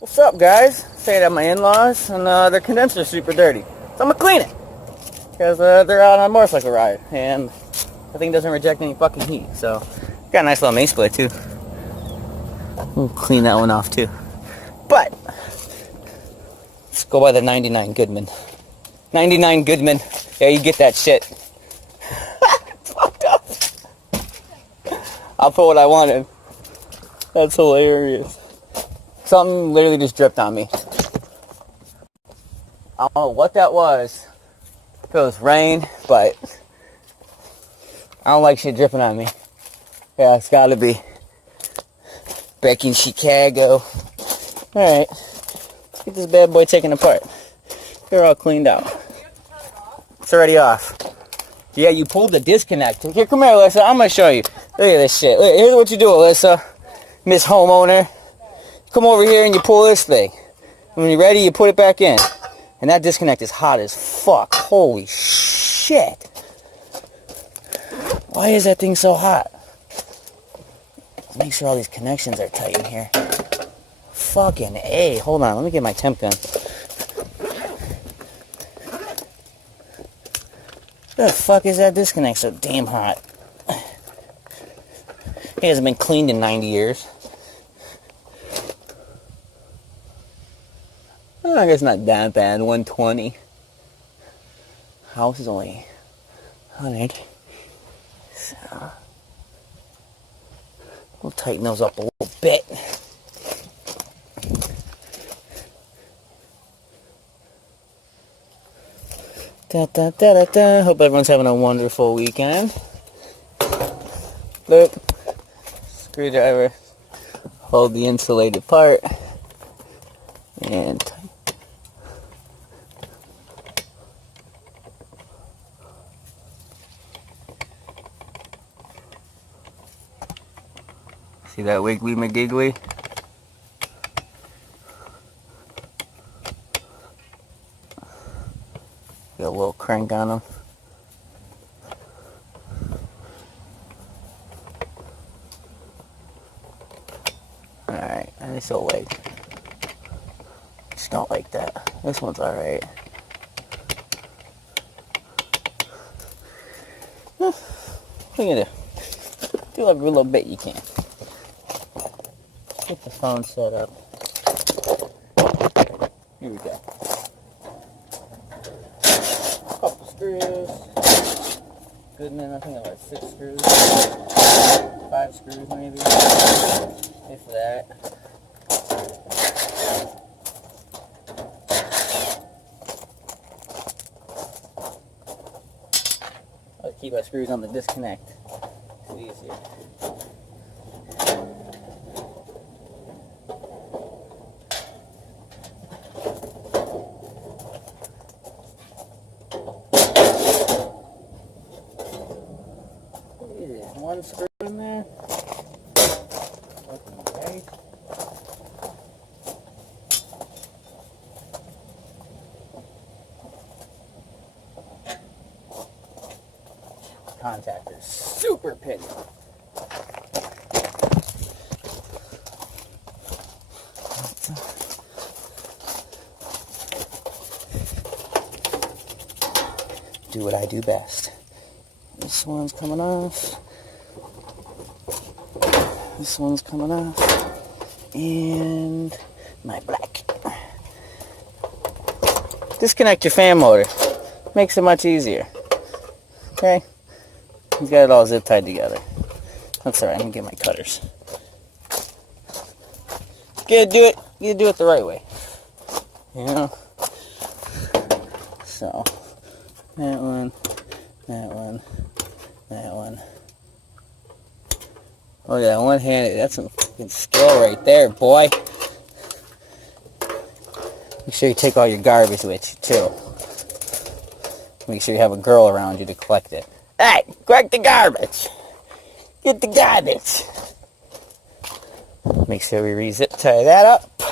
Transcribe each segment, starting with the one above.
What's up, guys? Staying at my in-laws, and their condenser's super dirty. So I'm gonna clean it because they're out on a motorcycle ride, and the thing doesn't reject any fucking heat. So got a nice little main split too. We'll clean that one off too. But let's go by the 99 Goodman. 99 Goodman. Yeah, you get that shit. It's fucked up. I'll put what I wanted. That's hilarious. Something literally just dripped on me. I don't know what that was. If it was rain, but I don't like shit dripping on me. Yeah, it's gotta be. Back in Chicago. Alright. Let's get this bad boy taken apart. They're all cleaned out. It's already off. Yeah, you pulled the disconnect. Here, come here, Alyssa. I'm gonna show you. Look at this shit. Look, here's what you do, Alyssa. Miss Homeowner. Come over here and you pull this thing. And when you're ready, you put it back in. And that disconnect is hot as fuck. Holy shit. Why is that thing so hot? Let's make sure all these connections are tight in here. Fucking A. Hold on, let me get my temp gun. The fuck is that disconnect so damn hot? It hasn't been cleaned in 90 years. I guess not that bad. 120. House is only 100. So we'll tighten those up a little bit. Da, da, da, da, da. Hope everyone's having a wonderful weekend. Look, screwdriver, hold the insulated part, and see that wiggly McGiggly? Got a little crank on them. Alright, and this will wait. Just don't like that. This one's alright. What are you gonna do? Do every little bit you can. Get the phone set up. Here we go. Couple screws. Goodman, I think I like 6 screws. 5 screws maybe. If that. I'll keep my screws on the disconnect. It's easier. One screw in there. Okay. Contactor's super pitty. Do what I do best. This one's coming off. This one's coming off. And my black. Disconnect your fan motor. Makes it much easier. Okay? He's got it all zip tied together. That's alright, I'm gonna get my cutters. You gotta do it the right way. You know? So, that one, that one, that one. Look at that one-handed. That's some fucking skill right there, boy. Make sure you take all your garbage with you, too. Make sure you have a girl around you to collect it. Hey, collect the garbage. Get the garbage. Make sure we re-zip tie that up.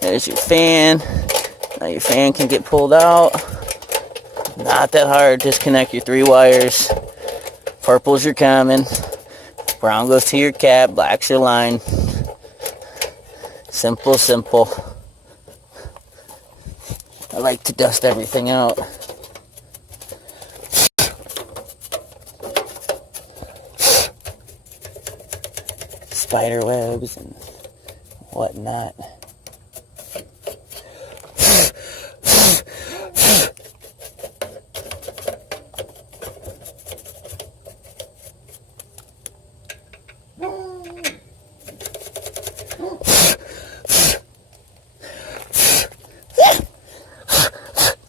There's your fan. Now your fan can get pulled out. Not that hard. Disconnect your 3 wires. Purple's your common. Brown goes to your cap. Black's your line. Simple, simple. I like to dust everything out. Spider webs and whatnot.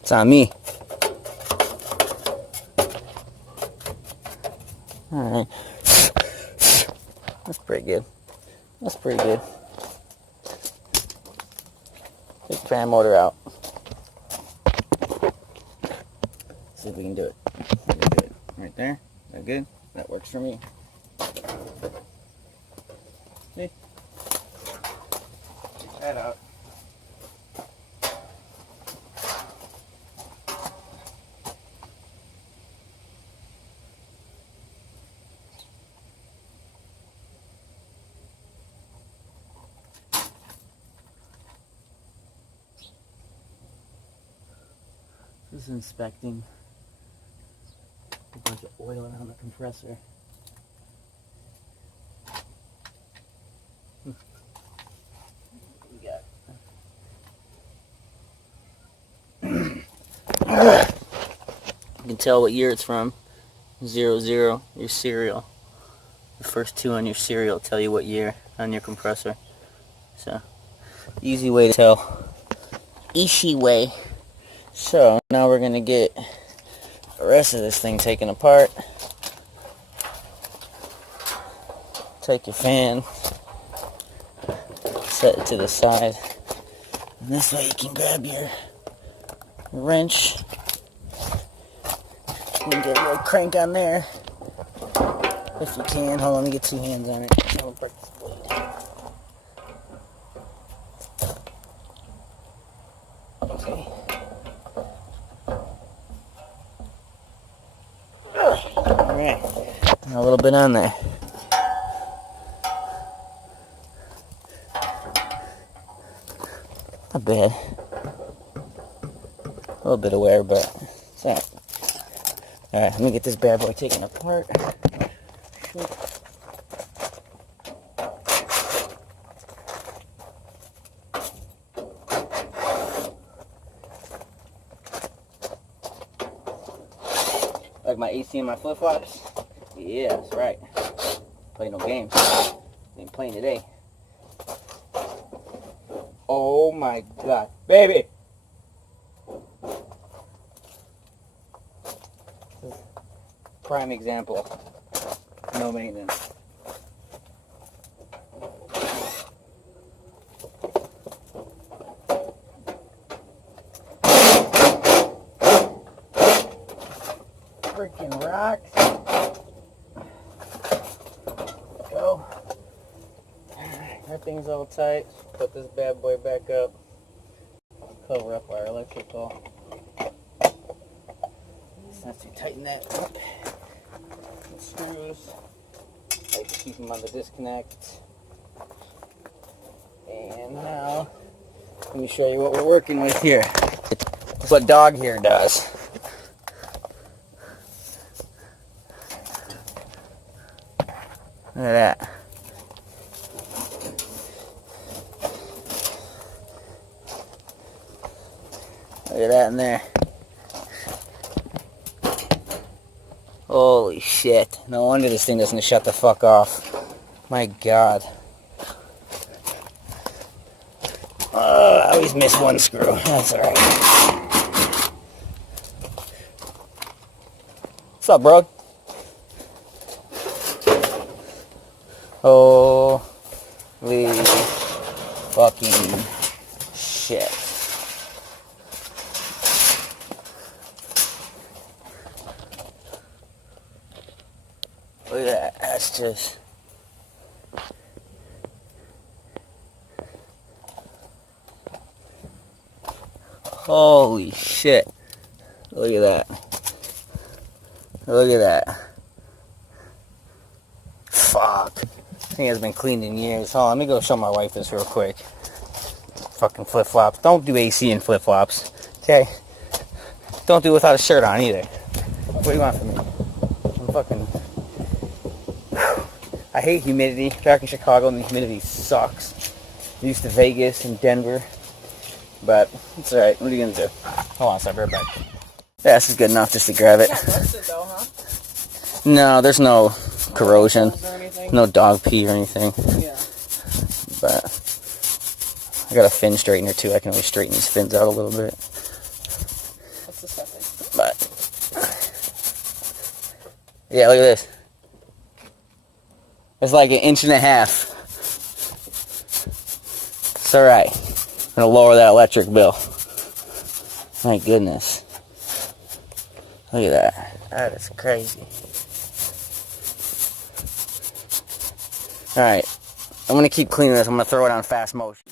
It's on me. Alright. That's pretty good. That's pretty good. Take the fan motor out. See if we can do it. Good. Right there. Is that good? That works for me. See? Check that out. Just inspecting a bunch of oil on the compressor. We got you can tell what year it's from. 00, your serial. The first two on your serial tell you what year on your compressor. So, easy way to tell. Easy way. So, now we're going to get the rest of this thing taken apart. Take your fan, set it to the side, and this way you can grab your wrench. You can get a little crank on there, if you can. Hold on, let me get two hands on it. I'm going to break this blade. Okay. Alright, a little bit on there. Not bad. A little bit of wear, but it's alright. Alright, let me get this bad boy taken apart. Like my AC and my flip-flops? Yeah, that's right. Play no games. Ain't playing today. Oh my god. Baby! Prime example. No maintenance. Freaking rocks. Go. Everything's all tight. Put this bad boy back up. Cover up our electrical. Since you tighten that up. The screws. Like to keep them on the disconnect. And now, let me show you what we're working with here. That's what dog hair does. Look at that. Look at that in there. Holy shit. No wonder this thing doesn't shut the fuck off. My god. I always miss one screw. That's alright. What's up, bro? Holy fucking shit. Look at that. That's just... Holy shit. Look at that. Look at that. Fuck. This thing has been cleaned in years. Hold on, let me go show my wife this real quick. fucking flip-flops. Don't do AC in flip-flops. Okay? Don't do it without a shirt on either. What do you want from me? I'm fucking... I hate humidity. Back in Chicago, the humidity sucks. I'm used to Vegas and Denver. But it's alright. What are you gonna do? Hold on, I'll be right back. Yeah, this is good enough just to grab it. It's not rusted though, huh? No, there's no corrosion. No dog pee or anything. Yeah. But I got a fin straightener too. I can always straighten these fins out a little bit. That's disgusting. But yeah, look at this. It's like 1.5 inches. It's alright. I'm gonna lower that electric bill. My goodness. Look at that. That is crazy. Alright. I'm gonna keep cleaning this. I'm gonna throw it on fast motion.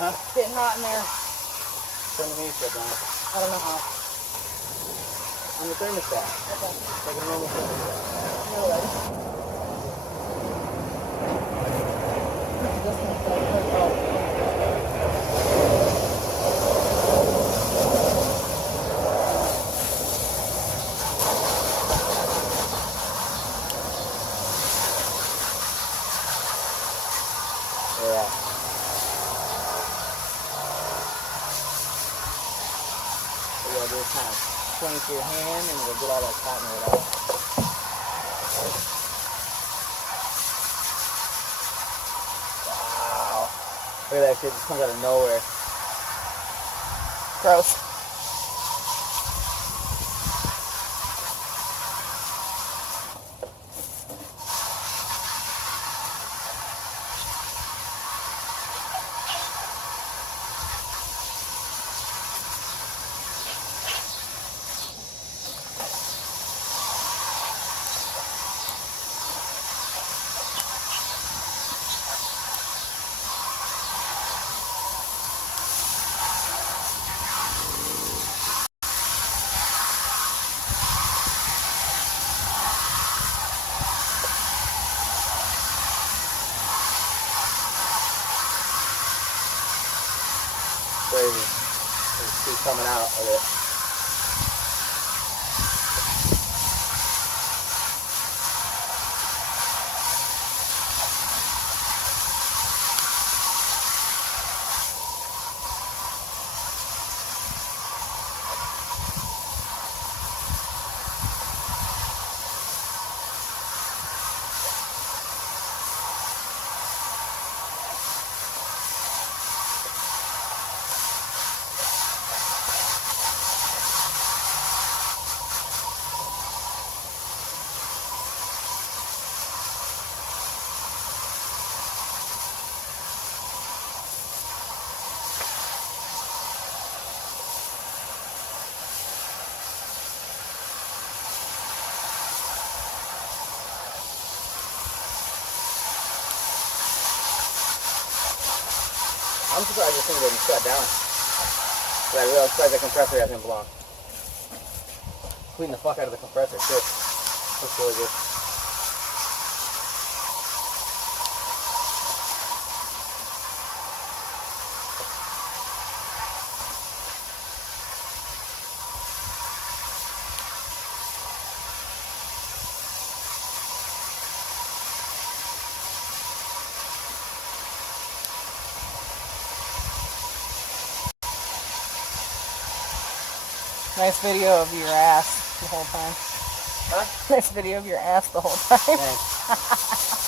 Huh? It's getting hot in there. Turn the heat switch on. I don't know how. On the thermostat. Okay. Like a normal thermostat. No worries. This one's like, oh. Yeah. So you'll just kind of swing to your hand and we'll get all that cottonwood out. Wow. Look at that shit, just comes out of nowhere. Gross. Crazy. Just keep coming out of it. I'm surprised this thing didn't shut down. Yeah, I realized the compressor hasn't blown. Clean the fuck out of the compressor too. Looks really good. Nice video of your ass the whole time. Huh? Nice video of your ass the whole time. Thanks.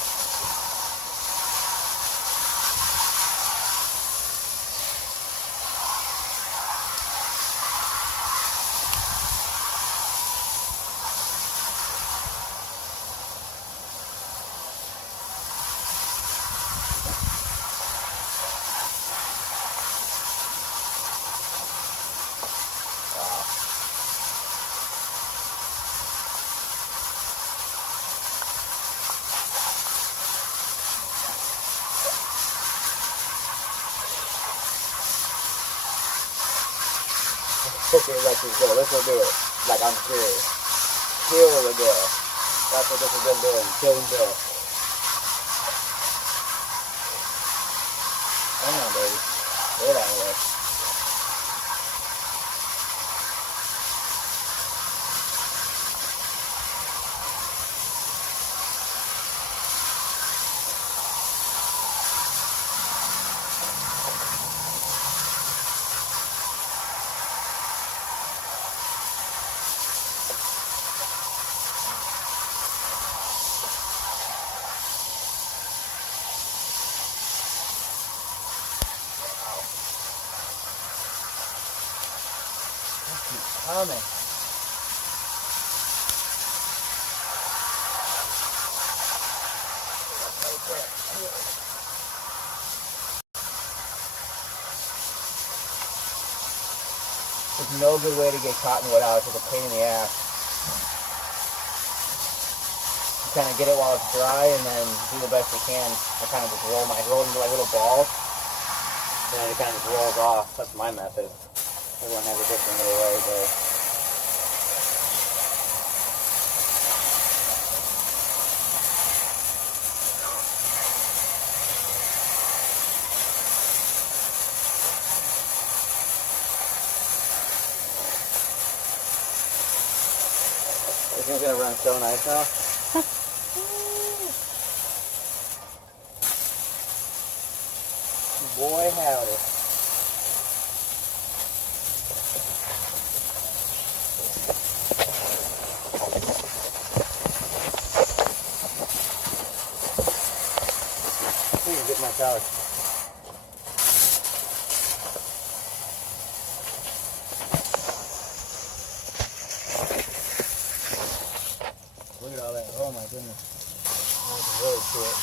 Okay, let this go. This will do it. Like I'm serious. Kill the girl. That's what this has been doing. Killing Bill. Come on, baby. Get out of there. Coming. There's no good way to get cottonwood out. It's just a pain in the ass. You kind of get it while it's dry and then do the best you can. I kind of just roll into like little balls. then it kind of just rolls off. That's my method. Everyone has a different little way, but this thing's gonna run so nice now. Boy, howdy. Get my power. Look at all that. Oh my goodness. That's really short.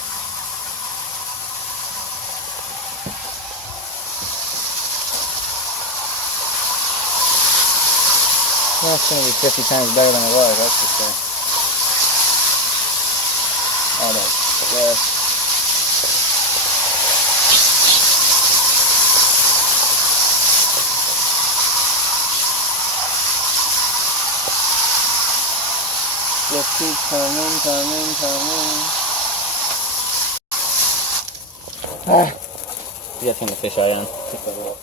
Well, it's going to be 50 times better than it was, that's for sure. Oh, that's yes. Just keep coming. Ah. You gotta turn the fish eye on. Take that up.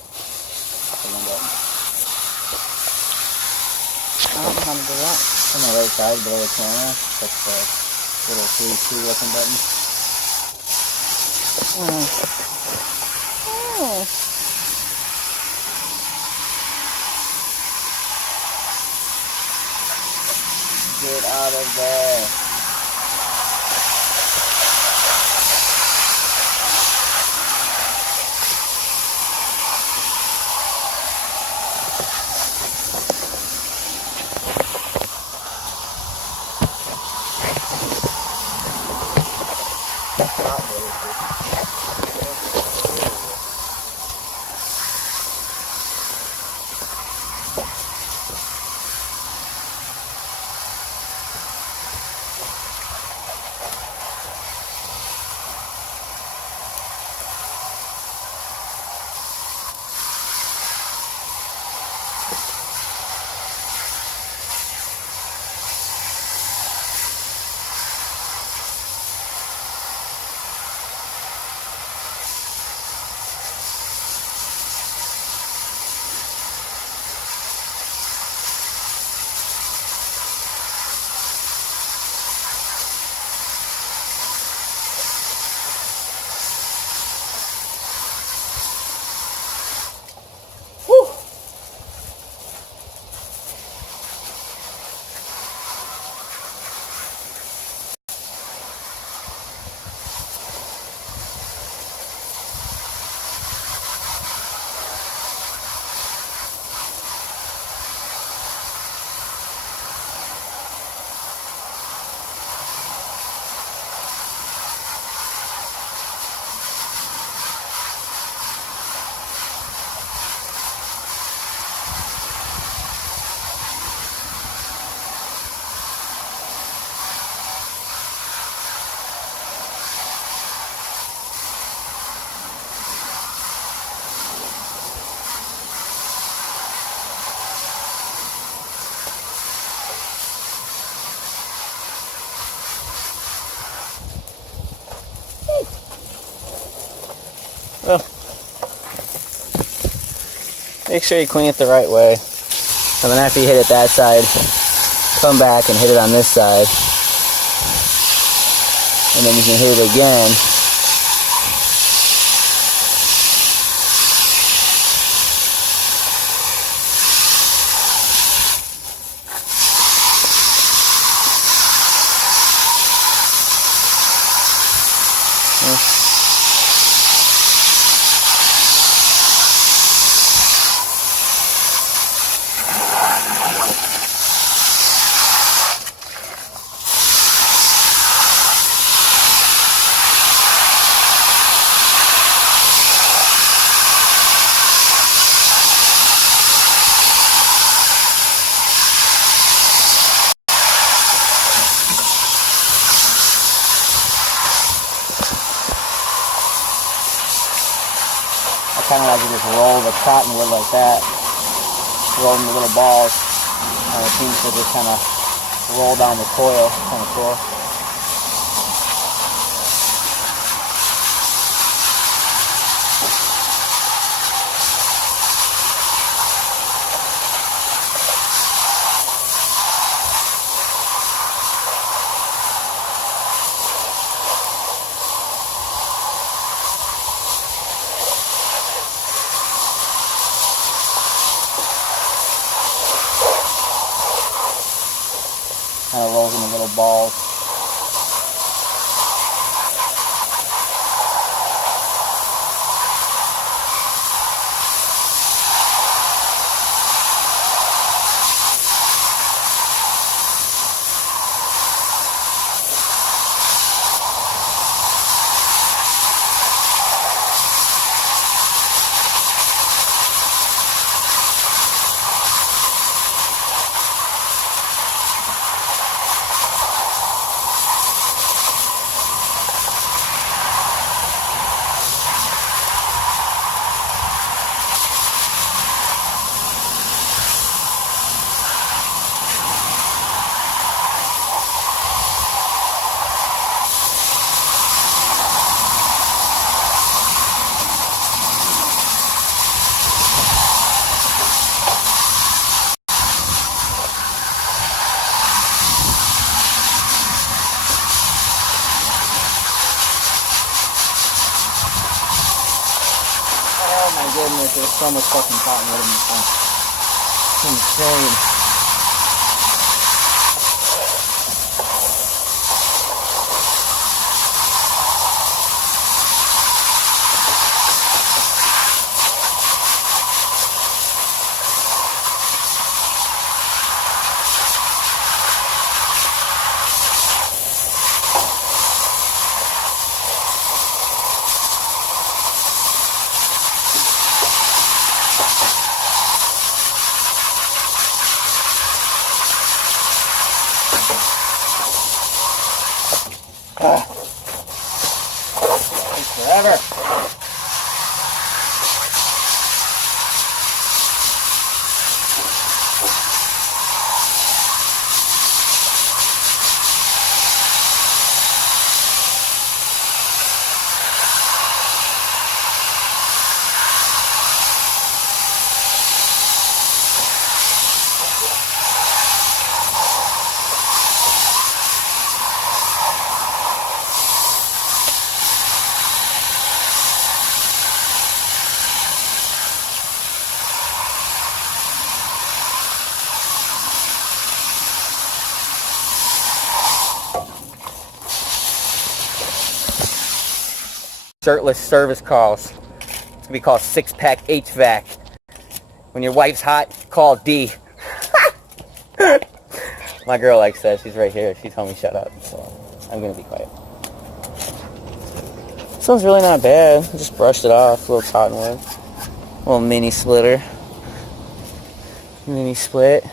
I don't know how to do that. On the right side below the camera, that's the little 3 looking button. Oh. Get out of there. Well, make sure you clean it the right way. And then after you hit it that side, come back and hit it on this side. And then you can hit it again. kind of like you just roll the cottonwood like that, roll them into little balls, and the piece will just kind of roll down the coil. Kind of cool. Kind of rolls into little balls. Oh my goodness, there's so much fucking cottonwood in this thing. It's insane. Takes forever. Shirtless service calls. It's gonna be called 6-pack HVAC. When your wife's hot, call D. My girl likes that. She's right here. She told me shut up, so I'm gonna be quiet. This one's really not bad. I just brushed it off. A little cottonwood. Little mini splitter. Mini split.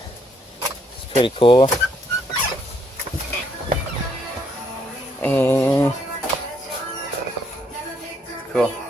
It's pretty cool. And cool.